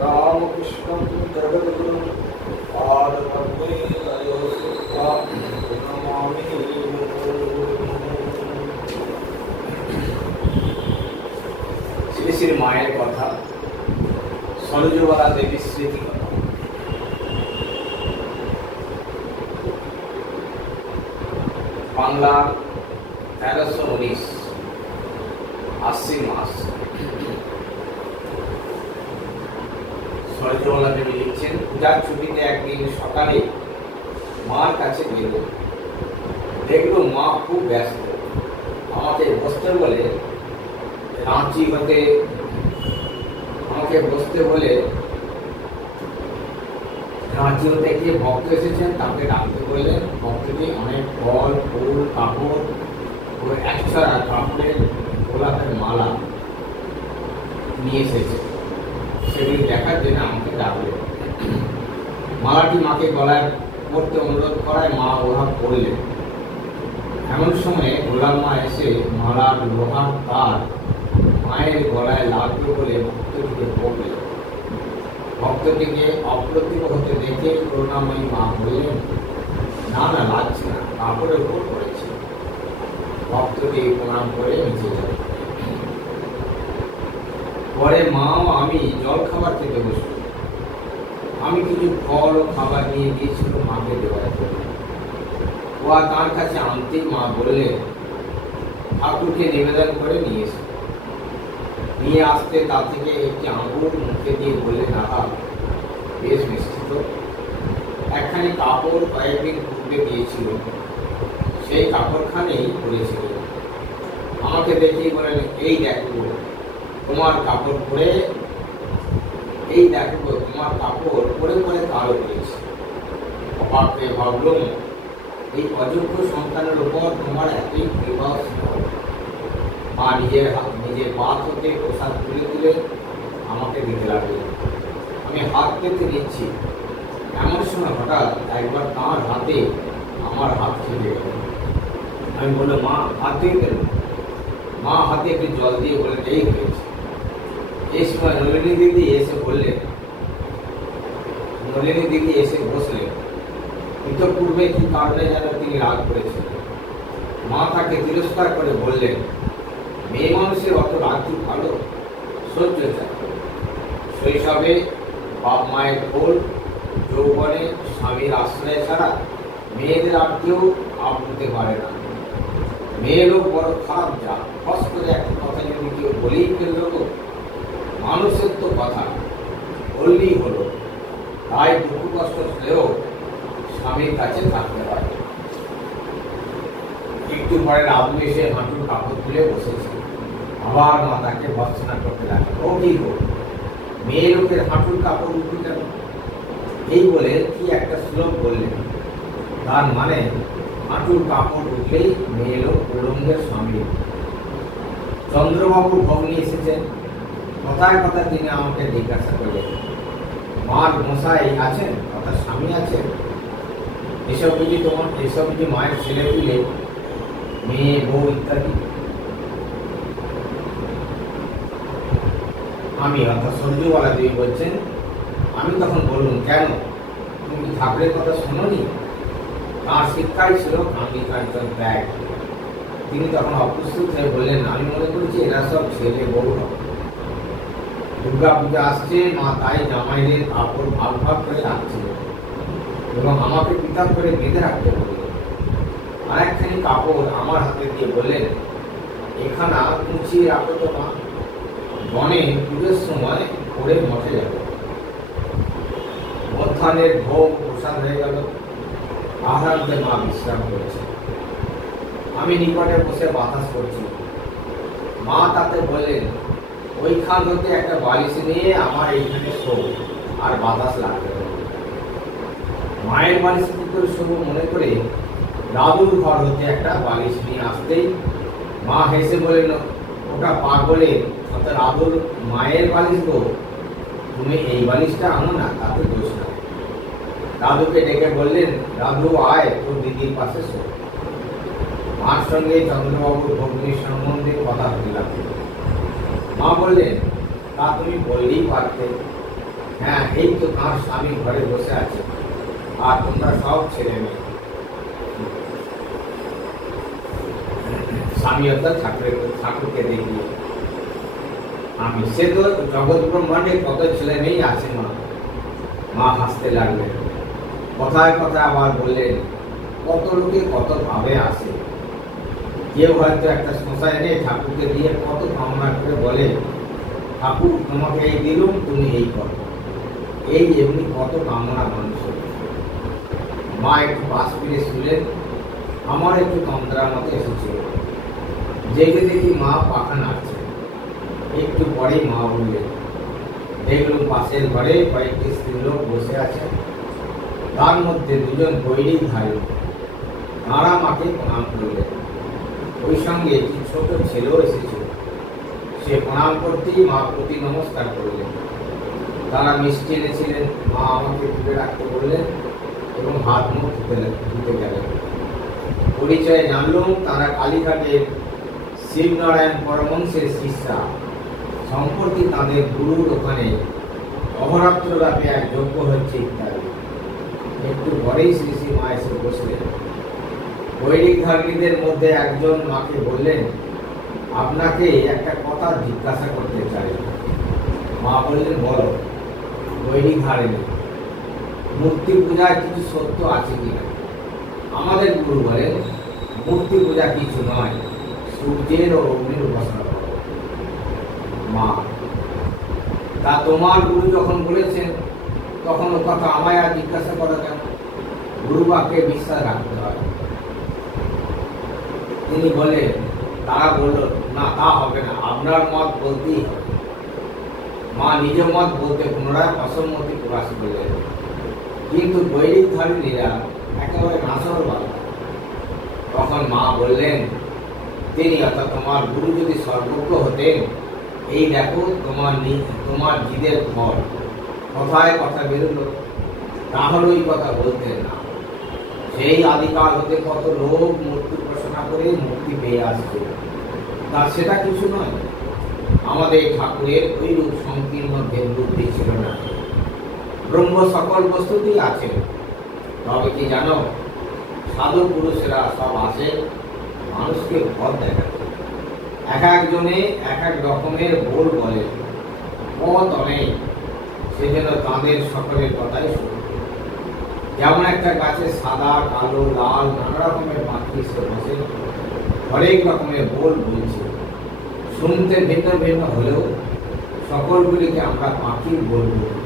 रामकृष्णं जगद्गुरुं पादपद्मे लयोस्थित्वा प्रणमामि श्री श्री माয়ের কথা সরোজবালা দেবীর স্মৃতি কথা। বাংলা 1319 আশ্বিন মাস। সরোজবালা দেবী লিখছেন, পূজার ছুটিতে একদিন সকালে মার কাছে গেল, দেখলো মা খুব ব্যস্ত। আমাকে বসতে বলে রাঁচি হতে গিয়ে ভক্ত এসেছেন, তাকে ডাকতে বললেন। ভক্তটি অনেক ফল, ফুল, কাপড় ও একছড়া কাপড়ের গোলাপের মালা নিয়ে এসেছে। সেগুলি দেখার জন্য আমাকে ডাকলেন। মালাটি মাকে গলায় পরতে অনুরোধ করায় মা ওরা পড়লেন। এমন সময় গোলাপ মা এসে মালার লোহার তার মায়ের গলায় লাগলো বলে ভক্তটিকে বললেন। ভক্তটিকে অপ্রতিভ হতে দেখে করুণাময়ী মা বললেন, না না, লাগছে না, কাপড়ের উপর পড়েছে। ভক্তটি প্রণাম করে নিচে যাবে। পরে মা ও আমি জল খাবার খেতে বসল। আমি কিছু ফল ও খাবার নিয়ে গিয়েছিল মাকে দেওয়ার জন্য। ও তার কাছে আনতে মা বললেন, ঠাকুরকে নিবেদন করে নিয়ে আসতে তা থেকে একটি আঙুর মুখে দিয়ে বললেন, আহা বেশ মিষ্টি। একখানি কাপড় কয়েকদিন পূর্বে দিয়েছিল, সেই কাপড়খানেই পরেছিল। আমাকে দেখেই বলেন, এই দেখো তোমার কাপড় পরে পরে কালো হয়েছে। অবাক হয়ে ভাবলাম, এই অযোগ্য সন্তানের উপর তোমার এতই কৃপা। মা নিজের বাত হতে প্রসাদ তুলে আমাকে দিতে লাগলেন। আমি হাত পেতে নিচ্ছি, এমন সময় হঠাৎ একবার তাঁর হাতে আমার হাত ছেড়ে গেল। আমি বললাম, মা হাত দিয়ে গেল। মা হাতে একটু জল দিয়ে বলে, এই হয়েছে। এই সময় নলিনী দিদি এসে বসলেন। ইতপূর্বে কি কারণে যেন তিনি রাগ করেছিলেন। মা তাকে তিরস্কার করে বললেন, মেয়ে মানুষের অত রাগ কি ভালো? সহ্য চায়। শৈশবে বাপ মায়ের কোল, যৌবনে স্বামীর আশ্রয় ছাড়া মেয়েদের আর কেউ আপনতে পারে না। মেয়ে লোক বড় খারাপ যা, ফস করে একটা কথা যদি কেউ বলেই ফেলল, মানুষের তো কথা বললেই হলো। তাই দুঃখ কষ্ট হলেও স্বামীর কাছে থাকতে পারে। একটু পরে রাধু এসে হাঁটুর কাপড় তুলে বসেছে। আবার মা তাকে ভর্ৎসনা করতে লাগলো, ও কি গো, মেয়ে লোকের হাঁটুর কাপড় উঠে কেন? এই বলে কি একটা শ্লোক বললেন। তার মানে হাঁটুর কাপড় উঠলেই মেয়ে লোক উলঙ্গের স্বামী। চন্দ্রবাবু ভোগ নিয়ে এসেছেন। কথায় কথা তিনি আমাকে জিজ্ঞাসা করলেন, মার মশাই আছেন, অর্থাৎ স্বামী আছেন? এসব বুঝি মায়ের ছেলে পিলে, মেয়ে বউ ইত্যাদি? আমি অর্থাৎ সরোজবালা দেবী বলছেন, আমি তখন বললুম, কেন, তুমি কি ঠাকুরের কথা শোনোনি? তাঁর শিক্ষাই ছিল কান্দি কাঞ্চন ত্যাগ। তিনি তখন অপ্রস্তুত হয়ে বললেন, আমি মনে করছি এরা সব ছেলে বউ। দুর্গা পূজা আসছে, মা তাই জামাইদের কাপড় ভাগ করে রাখছিল এবং আমাকে পৃথক করে বেঁধে রাখতে বললেন। আর একখানি কাপড় আমার হাতে দিয়ে বললেন, এখানা মুছিয়ে রাখো তো মা, বনে পুজোর সময় পরে মঠে যাব। মধ্যাহ্নের ভোগ প্রসাদ হয়ে গেল। আহারান্তে মা বিশ্রাম করছে। আমি নিকটে বসে বাতাস করছি। মা তাতে বললেন, ওইখান হতে একটা বালিশ নিয়ে আমার এইখানে শো, আর বাতাস লাগবে। মায়ের বালিশ কি করে শোবো মনে করে দাদুর ঘর হতে একটা বালিশ নিয়ে আসতেই মা হেসে বললেন, ওটা পাগলের, অর্থাৎ দাদুর মায়ের বালিশ গো, তুমি এই বালিশটা আনো না, তাতে দোষ না। দাদুকে ডেকে বললেন, দাদু আয়, তোর দিদির পাশে শো। মার সঙ্গে চন্দ্রবাবুর ভগ্নির সম্বন্ধে কথা হতে লাগলো। মা বললেন, তা তুমি বললেই পারতে, হ্যাঁ, এই তো তাঁর স্বামী ঘরে বসে আছে, আর তোমরা সব ছেলে মেয়ে। স্বামী অর্থাৎ ঠাকুরকে দেখিয়ে, আমি সে তো জগৎ ব্রহ্মাণ্ডে কত ছেলে মেয়ে আছে মা। মা হাসতে লাগলেন, কথায় কথায় আবার বললেন, কত লোকে কত ভাবে আসে। কেউ হয়তো একটা শোষা এনে ঠাকুরকে দিয়ে কত কামনা করে বলে, ঠাকুর তোমাকে এই দিলুম, তুমি এই করো। এই এমনি কত কামনা মানুষের। মা একটু পাশ ফিরে শুনলেন, আমার একটু তন্দ্রার মতো এসেছিল। জেগে দেখি মা পাখা নাড়ছে। একটু পরেই মা বললেন, দেখলুম পাশের ঘরে কয়েকটি স্ত্রীলোক বসে আছে, তার মধ্যে দুজন বৈরিক ধারী। তাঁরা মাকে প্রণাম করলেন। ওই সঙ্গে একটি ছোট ছেলেও এসেছিল। সে প্রণাম করতেই মা প্রতি নমস্কার করলেন। তারা মিষ্টি এনেছিলেন, মা আমাকে তুলে রাখতে বললেন এবং হাত মুখ ধুতে গেলেন। পরিচয়ে জানলুম তারা কালীঘাটের শিবনারায়ণ পরমহংসের শিষ্যা। সম্প্রতি তাদের গুরুর ওখানে অহরাত্রব্যাপী এক যজ্ঞ হচ্ছে ইত্যাদি। একটু পরেই শ্রী শ্রী মা এসে বসলেন। বৈদিক ধার্মীদের মধ্যে একজন মাকে বললেন, আপনাকে একটা কথা জিজ্ঞাসা করতে চাই। মা বললেন, বলো। বৈদিক ধার্মী, মূর্তি পূজায় কিছু সত্য আছে কিনা? আমাদের গুরু বলেন, মূর্তি পূজা কিছু নয়, সূর্যের ও অগ্নির উপাসনা করো। মা, তা তোমার গুরু যখন বলেছেন তখন ও কথা আমায় আর জিজ্ঞাসা করা কেন? গুরু বাক্যে বিশ্বাস রাখতে হয়। তিনি বলেন, তারা বলল, না তা হবে না, আপনার মত বলতেই হবে। মা নিজ মত বলতে পুনরায় অসম্মতি প্রকাশ করলেন। কিন্তু বৈদিক ধারীরা একেবারে নাসর বাধা। তখন মা বললেন, তিনি অর্থাৎ তোমার গুরু যদি সর্বজ্ঞ হতেন, এই দেখো তোমার জিদের ফল। কথায় কথা বেরোলো, তাহলে ওই কথা বলতেন না। সেই আদিকাল হতে কত লোক মূর্তি উপাসনা করে মুক্তি পেয়ে আসছে, তা সেটা কিছু নয়। আমাদের ঠাকুরের ওই রূপ সংকীর্ণ দেববুদ্ধি ছিল না। ব্রহ্ম সকল বস্তুতেই আছে। তবে কি জানো, সাধু পুরুষেরা সব আসে মানুষকে পথ দেখাতে। এক একজনে এক এক রকমের বোল বলে, পথ অনেক, সেজন্য তাঁদের সকলের কথাই সত্য। যেমন একটা গাছে সাদা, কালো, লাল নানা রকমের পাখি এসে বসে হরেক রকমের বোল বলছে। শুনতে ভিন্ন ভিন্ন হলেও সকলগুলিকে আমরা পাখির বোল বলি।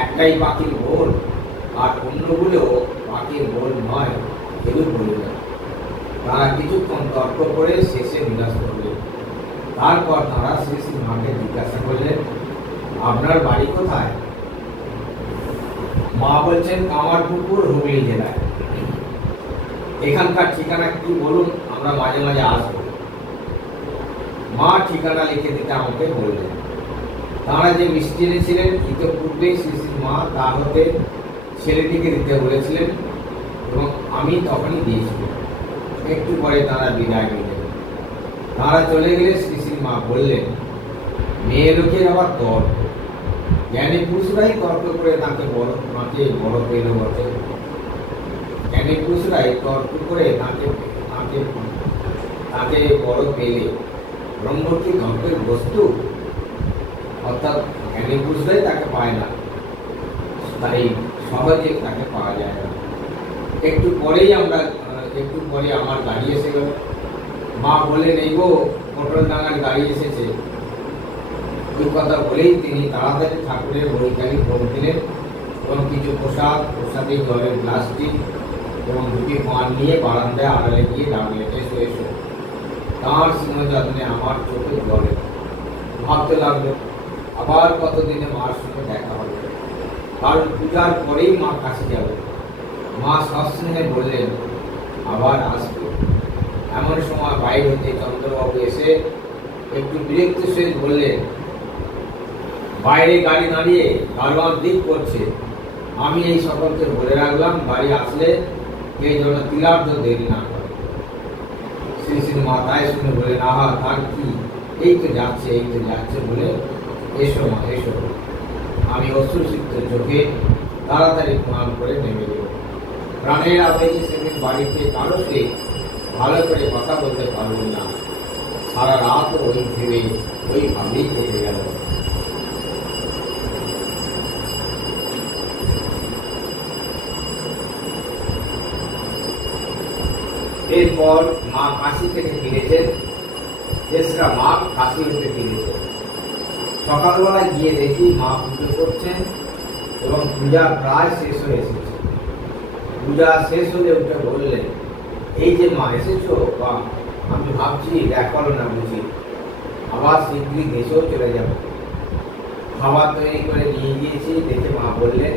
একটাই পাখির বোল, আর অন্যগুলো পাখির বোল নয়, কেউ বলি না। তারা কিছুক্ষণ তর্ক করে শেষে নিরাশ করলেন। তারপর তারা শ্রী শ্রী মাকে জিজ্ঞাসা করলেন, আপনার বাড়ি কোথায়? মা বলছেন, কামারপুকুর, হুগলি জেলায়। এখানকার ঠিকানা কি বলুন, আমরা মাঝে মাঝে আসবো। মা ঠিকানা লিখে দিতে আমাকে বললেন। তাঁরা যে মিষ্টি এনেছিলেন ইতিপূর্বেই শ্রী শ্রী মা তা হতে ছেলেটিকে দিতে বলেছিলেন এবং আমি তখনই দিয়েছিলাম। একটু পরে তাঁরা বিদায় নিলেন। তাঁরা চলে গেলে শ্রী শ্রী মা বললেন, মেয়ে লোকের আবার তর্ক, জ্ঞানী পুরুষরাই তর্ক করে মাকে বড় পেল বটে। জ্ঞানী পুরুষরাই তর্ক করে তাকে বড় পেলে ব্রহ্ম কি তর্কের বস্তু? অর্থাৎ জ্ঞানী পুরুষরাই তাকে পায় না, তাই সহজে তাকে পাওয়া যায় না। একটু পরে আমার গাড়ি এসে গেল। মা বললেন, এই গো, পটলডাঙ্গার গাড়ি এসেছে। ওই কথা বলেই তিনি তাড়াতাড়ি ঠাকুরের বৈকালী ভোগ দিলেন এবং কিছু প্রসাদে জলের গ্লাসটি এবং দুটি পান নিয়ে বারান্দায় আড়ালে গিয়ে ডাকলেন, এসো এসো। তাঁর স্নেহ যত্নে আমার চোখে জলে ভাবতে লাগলো, আবার কতদিনে মার সঙ্গে দেখা হবে, কারণ পূজার পরেই মা কাছে যাবে। মা সস্নেহে বললেন, আবার আসবে। এমন সময় বাইরে হতে চন্দ্রবাবু এসে একটু বিরক্ত সহিত বললেন, বাইরে গাড়ি দাঁড়িয়ে গাড়োয়ান দিক করছে, আমি এই সকলকে বলে রাখলাম বাড়ি আসলে এই জন্য তিলার্ধ দেরি না করে। শ্রী শ্রী মা তাই শুনে বলেন, আহা, তার কি, এই তো যাচ্ছে বলে, এসো মা এসো। আমি অশ্রুসিক্ত চোখে তাড়াতাড়ি স্নান করে নেমে গেল। প্রাণের আবেগে সেদিন বাড়িতে কারো সে ভালো করে কথা বলতে পারলেন না। সারা রাত ওই ভেবে ওই ভাবেই কেটে গেল। এরপর মা কাশি থেকে ফিরেছেন। তেসরা মাঘ কাশি হতে ফিরেছেন। সকালবেলা গিয়ে দেখি মা পুজো করছেন এবং পূজা প্রায় শেষ হয়ে এসেছে। পূজা শেষ হলে উঠে বললেন, এই যে মা এসেছো, বা আমি ভাবছি দেখা হলো না বুঝি, আবার শীঘ্রই দেশেও চলে যাব। খাবার তৈরি করে নিয়ে গিয়েছি। দেখে মা বললেন,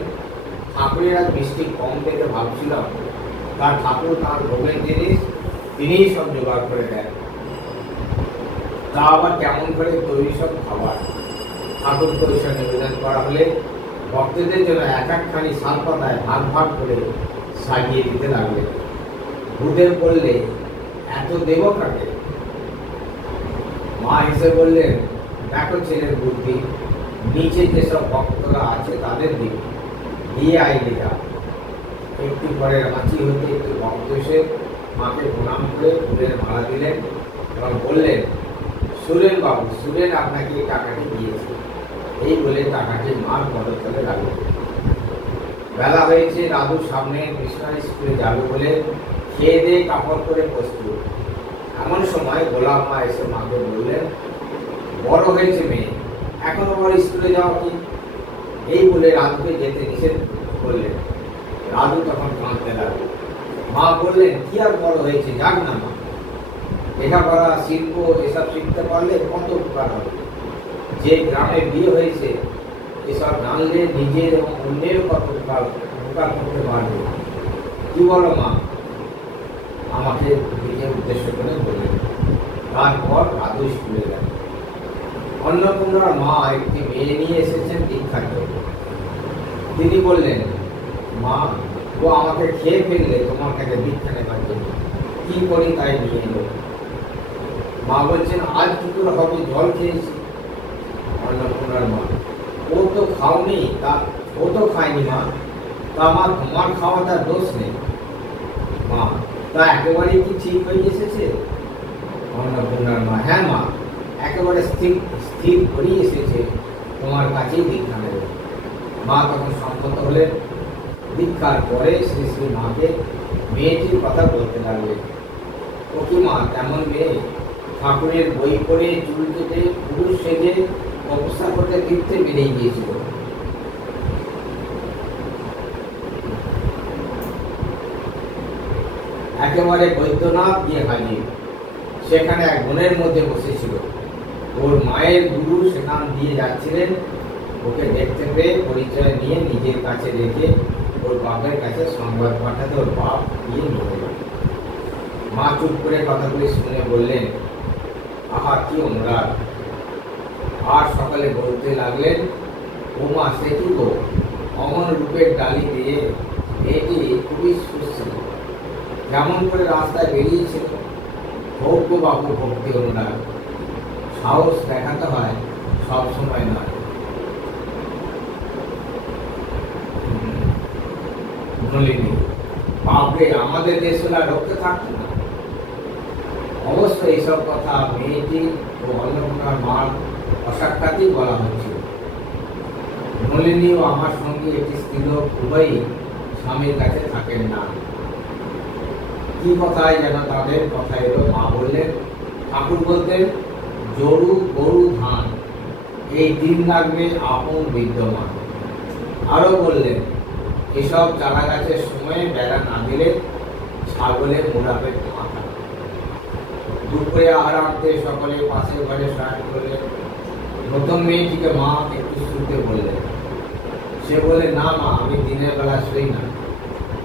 ঠাকুরের আজ মিষ্টি কম পেতে ভাবছিলাম, তার ঠাকুর তার ভোগের জিনিস তিনিই সব জোগাড় করে দেন। তা আবার কেমন করে তৈরি সব খাবার। ঠাকুর পরিষদ নিবেদন করা হলে ভক্তদের জন্য এক একখানি শাল পাতায় ভাগ ভাগ করে সাজিয়ে দিতে লাগলেন। ভূদেব বললে, এত দেব কাকে? মা এসে বললেন, দেখো ছেলের বুদ্ধি, নিচে যেসব ভক্তরা আছে তাদের দিক দিয়ে আইলে যা। একটু পরে রাঁচি হতে একটু ভক্ত এসে মাকে প্রণাম করে ফুলের মালা দিলেন এবং বললেন, সুরেন বাবু, সুরেন আপনাকে এই টাকাটি দিয়েছে। এই বলে টাকাটি মার পদতলে রাখলেন। বেলা হয়েছে, রাধুর সামনে মিশনারি স্কুলে যাবে বলে খেয়ে দিয়ে কাপড় করে প্রস্তুত। এমন সময় গোলাম মা এসে মাকে বললেন, বড় হয়েছে মেয়ে, এখনো বড় স্কুলে যাওয়া কি? এই বলে রাধুকে যেতে নিষেধ করলেন। রাধু তখন কাঁদতে লাগলো। মা বললেন, কি আর বড় হয়েছে, যাক না মা, লেখাপড়া শিল্প এসব শিখতে পারলে কত উপকার হবে। যে গ্রামে বিয়ে হয়েছে এসব জানলে নিজের এবং অন্যের কত উপকার করতে পারবে। কি বলো মা? আমাকে নিজের উদ্দেশ্য করে বললেন। তারপর রাধু স্কুলে গেল। অন্নপূর্ণার মা একটি মেয়ে নিয়ে এসেছেন দীক্ষার জন্য। তিনি বললেন, মা, ও আমাকে খেয়ে ফেললে তোমার কাছে দীক্ষা নেবার জন্য কি করি তাই নিয়ে এলো। মা বলছেন, আজ কি করে হবে, জল খেয়েছি। অন্নপূর্ণার মা, ও তো খাওনি, ও তো খায়নি মা, তা মা তোমার খাওয়া তার দোষ নেই। মা, তা একেবারেই কি ঠিক হয়ে এসেছে? অন্নপূর্ণার মা, হ্যাঁ মা, একেবারে স্থির করেই এসেছে, তোমার কাছেই দীক্ষা নেবে। মা তখন সম্মত হলেন। দীক্ষার পরে শ্রী শ্রী মাকে মেয়েটির কথা বলতে লাগলেন। ও কি মা, তেমন মেয়ে, ঠাকুরের বই পড়ে চুল কেটে পুরুষ সেজে অবস্থা করতে তীর্থে বেরিয়ে গিয়েছিল। একেবারে বৈদ্যনাথ গিয়ে হাজির। সেখানে এক বনের মধ্যে বসেছিল। ওর মায়ের গুরু সেখান দিয়ে যাচ্ছিলেন। ওকে দেখতে পেয়ে পরিচয় নিয়ে নিজের কাছে রেখে ওর বাপের কাছে সংবাদ পাঠাতে ওর বাপ গিয়ে নিয়ে গেল। মা চুপ করে কথাগুলি শুনে বললেন, আহা কি অনুরাগ। আর সকালে বলতে লাগলেন, ও মা, সে কি গো, অমন রূপের ডালি দিয়ে মেয়েটি খুবই সুস্থ, যেমন করে রাস্তায় বেরিয়েছিল। হোক গো বাবু ভক্তি অনুরাগ, সাহস দেখাতে হয়, সব সময় নয়। নলিনী, বাপরে, আমাদের দেশ হলে রক্ষে থাকতো না। অবশ্য এইসব কথা মেয়েটি ও অন্নপূর্ণার মার অসাক্ষাতেই বলা হচ্ছিল। নলিনী ও আমার সঙ্গে একটি স্ত্রীলোক উভয়ই স্বামীর কাছে থাকেন না। কি কথায় যেন তাদের কথা এলো। মা বললেন, ঠাকুর বলতেন, জরু গরু ধান, এই দিন লাগবে আপন বিদ্যমান। আরো বললেন, এসব চারা গাছের সময়ে বেড়া না দিলে ছাগলের মুড়াবে মাথা। দুপুরে আহার আনতে সকলে পাশের ঘরে শয়ন করলেন। নতুন মেয়েটিকে মা একটু শুতে বললেন। সে বলে, না মা, আমি দিনের বেলা শুই না।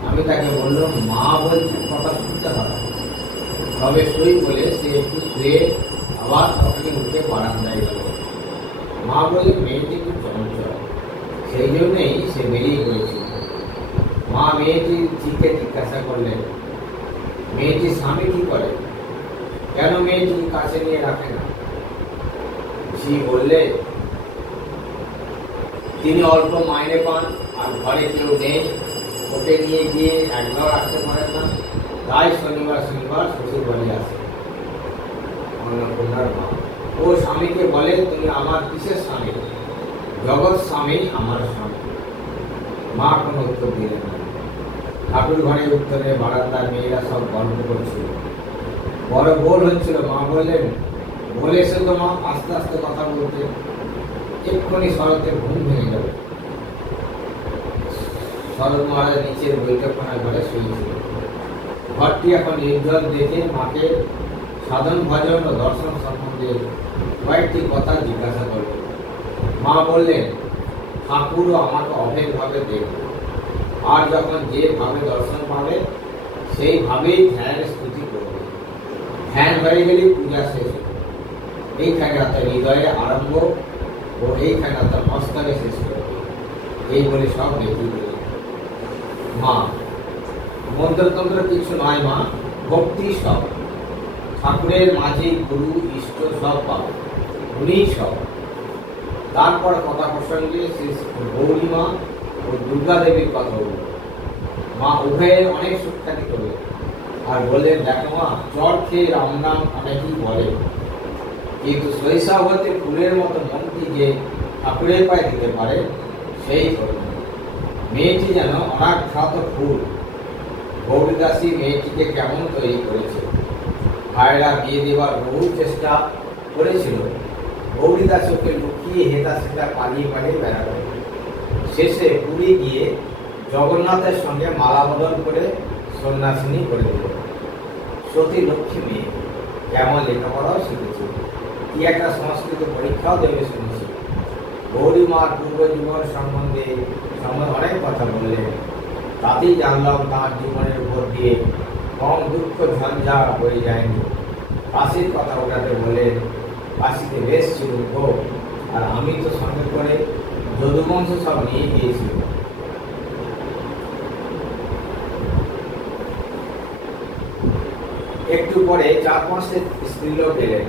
আমি তাকে বললাম, মা বলছেন, কথা শুনতে হবে, তবে শুই বলে সে একটু শুয়ে আবার তখনই উঠে বারান্দায় গেল। মা বলে, মেয়েটি খুব চঞ্চল, সেই জন্যই সে বেরিয়ে পড়েছিল। মা মেয়েটির চিকে জিজ্ঞাসা করলেন, মেয়েটির স্বামী কি করে, কেন মেয়েটিকে কাছে নিয়ে রাখে না? ঝি বললে, তিনি অল্প মাইনে পান আর ঘরে কেউ নেই, ওকে নিয়ে গিয়ে একবার রাখতে পারেন না, তাই শনিবার শনিবার শ্বশুর বাড়ি আসে। অন্নপূর্ণার মা ও স্বামীকে বলে, তুমি আমার কিসের স্বামী? জগৎ স্বামী আমার স্বামী। মা কোনো উত্তর দিলেন না। ঠাকুর ঘরে উত্তরে বারান্দার মেয়েরা সব গল্প করছিল, বড় গোল হচ্ছিল। মা বললেন, বলে এসে তো মা, আস্তে আস্তে কথা বলতে, এক্ষুনি শরতের ঘুম ভেঙে যাবে। শরৎ মহারাজ নিচের বৈঠকখানা ঘরে শুয়েছিল। ঘরটি এখন নির্জল দেখে মাকে সাধন ভজন ও দর্শন সম্বন্ধে কয়েকটি কথা জিজ্ঞাসা করল। মা বললেন, ঠাকুরও আমাকে অভেদভাবে দেখবে, আর যখন যেভাবে দর্শন পাবে সেইভাবেই ধ্যান স্তুতি করবে। ধ্যান হয়ে গেলে পূজা শেষ হবে। এইখানে অর্থাৎ হৃদয়ে আরম্ভ ও এইখানে অর্থাৎ মস্তকে শেষ করবে। এই বলে সব দেখিয়ে দিলেন। মা, মন্ত্রতন্ত্র কিছু নয় মা, ভক্তি সব। ঠাকুরের মাঝে গুরু ইষ্ট সব পাবে, উনি সব। তারপর কথা প্রসঙ্গে শ্রী গৌরীমা ও দুর্গা দেবীর কথা বলল। মা উভয়ের অনেক সুখ্যাতি করলেন আর বললেন, দেখো মা, জ্বর খেয়ে রাম নাম অনেকেই বলে, কিন্তু শৈশব হতে ফুলের মতো মনটি যে ঠাকুরের পায়ে দিতে পারে সেই করুন। মেয়েটি যেন অনাঘ্রাত ফুল। গৌরীদাসী মেয়েটিকে কেমন তৈরি করেছে। ভাইরা বিয়ে দেওয়ার বহু চেষ্টা করেছিল। গৌরীদাস ওকে লুকিয়ে হেতা সেটা পালিয়ে পালিয়ে বেড়াবে। শেষে পুরী গিয়ে জগন্নাথের সঙ্গে মালা বদল করে সন্ন্যাসিনী করে দিল। সতী লক্ষ্মী মেয়ে, কেমন লেখাপড়াও শিখেছে, কি একটা সংস্কৃত পরীক্ষাও দেবে শুনেছি। গৌরীমার পূর্ব জীবন সম্বন্ধে অনেক কথা বললেন। তাতেই জানলাম তাঁর জীবনের উপর দিয়ে কম দুঃখ ঝঞ্ঝা হয়ে যায়নি। কাশির কথা ওটাতে বললেন, কাশিতে বেশ ছিল গো, আর আমি তো সঙ্গে করে যদুবংশ সব নিয়ে গিয়েছিল। একটু পরে 4-5 স্ত্রীলোক এলেন।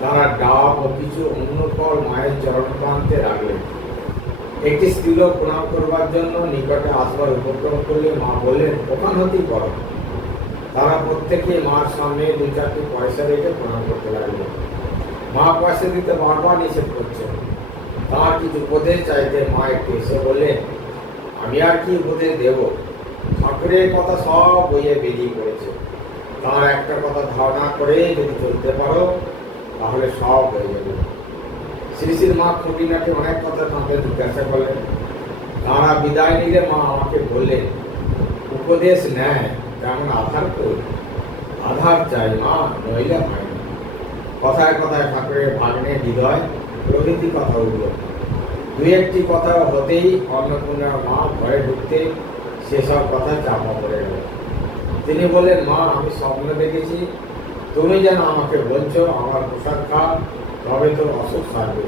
তারা ডাব ও কিছু অন্য ফল মায়ের চরণ প্রান্তে রাখলেন। একটি স্ত্রীলোক প্রণাম করবার জন্য নিকটে আসবার উপক্রম করলে মা বললেন, ওখান হতেই করো। তারা প্রত্যেকে মার সামনে 2-4টি পয়সা রেখে প্রণাম করতে লাগলো। মা পয়সা দিতে বারবার নিষেধ করছেন। তার কিছু উপদেশ চাইতে মা একটু এসে বললেন, আমি আর কি উপদেশ দেব, ঠাকুরের কথা সব বইয়ে বেরিয়ে পড়েছে। তার একটা কথা ধারণা করে যদি চলতে পারো তাহলে সব হয়ে যাবে। শ্রীশ্রীর মা খুঁটিনাটি অনেক কথা তাঁদের জিজ্ঞাসা করলেন। তাঁরা বিদায় নিলে মা আমাকে বললেন, উপদেশ নেয় তেমন আধার করি। আধার চাই মা, নইলে হয় না। কথায় কথায় ঠাকুরের ভাগ্নে হৃদয় প্রভৃতি কথা উঠল। 2-1টি কথা হতেই অন্নপূর্ণার মা ঘরে ঢুকতে সেসব কথা চাপা পড়ে গেল। তিনি বললেন, মা, আমি স্বপ্ন দেখেছি, তুমি যেন আমাকে বলছো আমার প্রসাদ খা, তবে তোর অসুখ সারবে।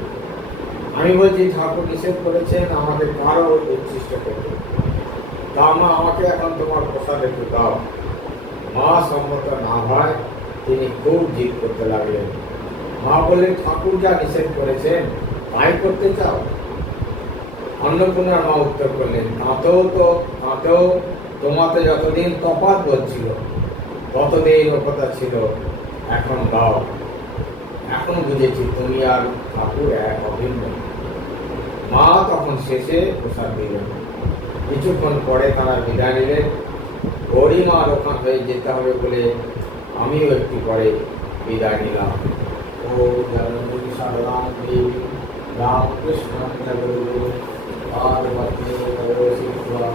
আমি বলছি, ঠাকুর নিষেধ করেছেন আমাকে কারো উচ্ছিষ্ট করতে। তা মা, আমাকে এখন তোমার প্রসাদ একটু দাও। মা সম্মত না হয় তিনি খুব জিদ করতে লাগলেন। মা বললেন, ঠাকুর যা নিষেধ করেছেন তাই করতে চাও? অন্নপূর্ণার মা উত্তর করলেন, তাতেও তোমাতে যতদিন তফাৎ বলছিল ততদিন ও কথা ছিল, এখন দাও। এখন বুঝেছি তুমি আর ঠাকুর এক অভিন্ন। মা তখন শেষে প্রসাদ দিলেন। কিছুক্ষণ পরে তারা বিদায় নিলেন। গৌরীমার ওখান হয়ে যেতে হবে বলে আমিও একটু পরে বিদায় নিলাম। ও জগন্নাথ সারদাম দেবী রামকৃষ্ণ পার্বতী শিবা